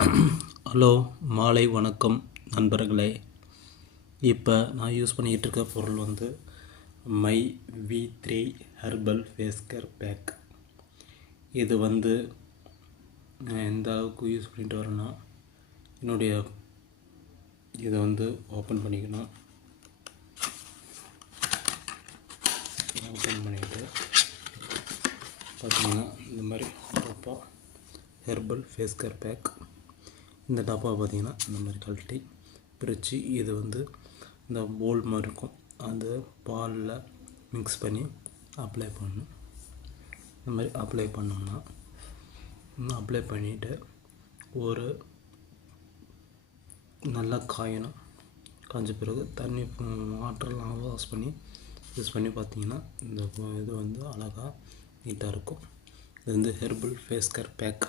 Hello, மாலை வணக்கம் நண்பர்களே. இப்போ நான் யூஸ் பண்ணிக்கிட்டு இருக்க பொருள் வந்து my V3 herbal face care pack. இது வந்து எந்த அளவுக்கு யூஸ் பண்ணிட்டு வரேன்னா, என்னுடைய இதை வந்து ஓப்பன் பண்ணிக்கணும். ஓப்பன் பண்ணிவிட்டு பார்த்தீங்கன்னா இந்த மாதிரி டப்பா ஹெர்பல் ஃபேஸ் கேர் பேக். இந்த டப்பா பார்த்திங்கன்னா இந்த மாதிரி கழட்டி பிரித்து இது வந்து இந்த போல் மாதிரி இருக்கும், அந்த பாலில் மிக்ஸ் பண்ணி அப்ளை பண்ணணும். இந்த மாதிரி அப்ளை பண்ணோம்னா அப்ளை பண்ணிவிட்டு ஒரு நல்லா காயணும். காய்ஞ்ச பிறகு தண்ணி வாட்டர்லாம் வாஷ் பண்ணி யூஸ் பண்ணி பார்த்திங்கன்னா இந்த இது வந்து அழகாக நீட்டாக இருக்கும். இது வந்து ஹெர்பல் ஃபேஸ் கேர் பேக்.